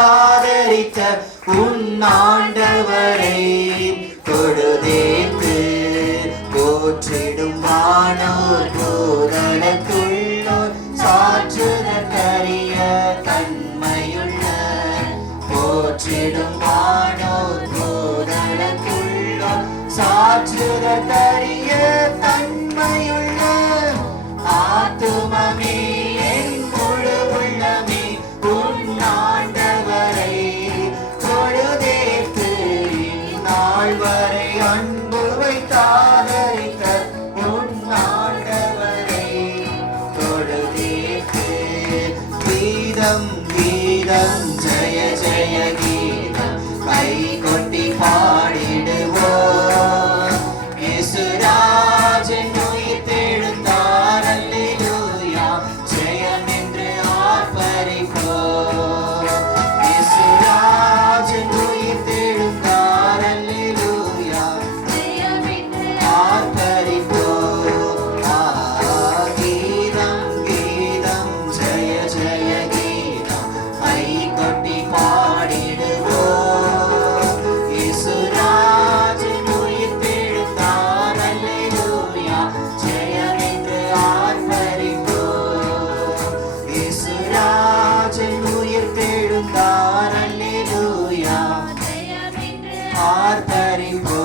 ஆதரித்த உன்னாண்டவரை தொழுதேத்து போற்றிடும் வானோர் போதலத்துள்ளோர் சாற்றுதற்கரிய தன்மையுள்ள போற்றிடும் வானோர் போதலத்துள்ளோர் சாற்றுதற்கரிய தன்மையுள்ள ஆத்துமமே என் முழு உள்ளமே உன்னாண்டவரை தொழுதேத்து இந்நாள் வரை அன்பு வைத்தாதரித்த உன்னாண்டவரை தொழுதேத்து கீதம் கீதம் ஜெய ஜெய கீதம் கை கொட்டி பாடிடுவோம் இயேசுராஜன் உயிர்த்தெழுந்தார் அல்லேலூயா ஜெயம் என்று ஆர்ப்பரிப்போம் இயேசுராஜன் உயிர்த்தெழுந்தார் அல்லேலூயா ஜெயம் என்று ஆர்ப்பரிப்போம் கீதம் கீதம் ஜெய ஜெய கீதம் கை கொட்டி பாடிடுவோம் இயேசுராஜன் உயிர்த்தெழுந்தார் அல்லேலூயா ஜெயம் என்று ஆர்ப்பரிப்போம் இயேசுராஜன் உயிர்த்தெழுந்தார் அல்லேலூயா ஜெயம் என்று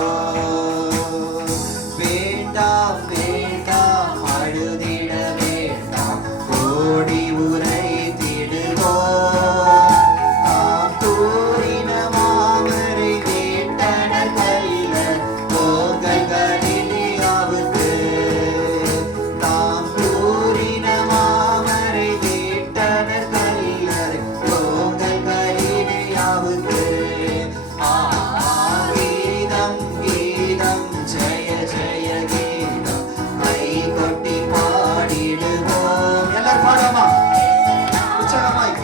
ஆர்ப்பரிப்போம் வேண்டாம் வேண்டாம் அழுதிட வேண்டாம் ஓடி உரைத்திடுவோம் தாம் கூறின மாமரை வேண்டனர் கல்லர் போங்கள் கலிலியாவுக்கு தாம் கூறின மாமரை வேண்டனர் கல்லர் போங்கள் கலிலியாவுக்கு கீதம் கீதம் ஜெய ஜெய கீதம் கை கொட்டி பாடிடுவோம் எல்லாரும் பாடாமா உற்சாகமாய்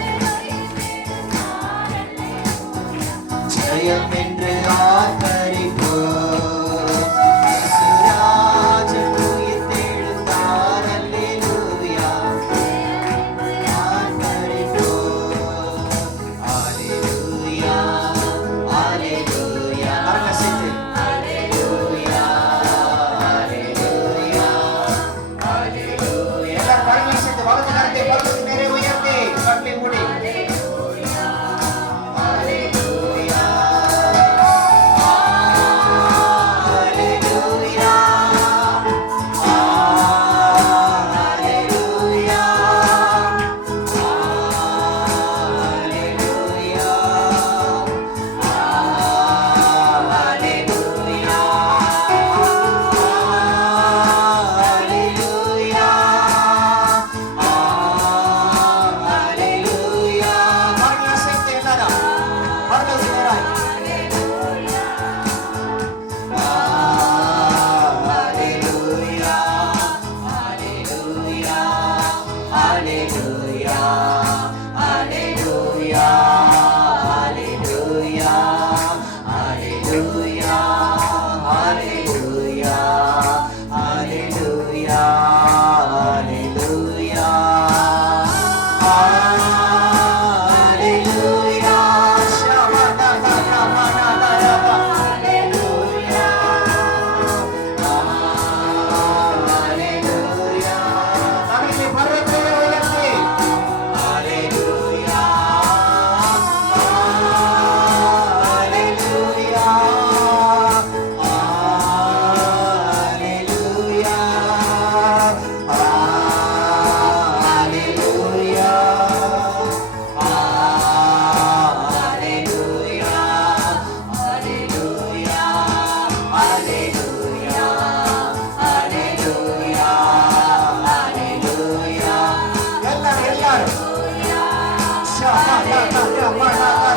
ஜெயம் என்று ஆர்ப்பரிப்போம் இயேசுராஜன் உயிர்த்தெழுந்தார் அல்லேலூயா ஆர்ப்பரிப்போம் அல்லேலூயா அல்லேலூயா அல்லேலூயா அல்லேலூயா அல்லேலூயா எல்லாரும் கரங்களை சேர்த்து வலது கரத்தை பக்கத்து மேலே உயர்த்தி கட்டை மூடி அல்லேலூயா அல்லேலூயா அல்லேலூயா Hallelujah.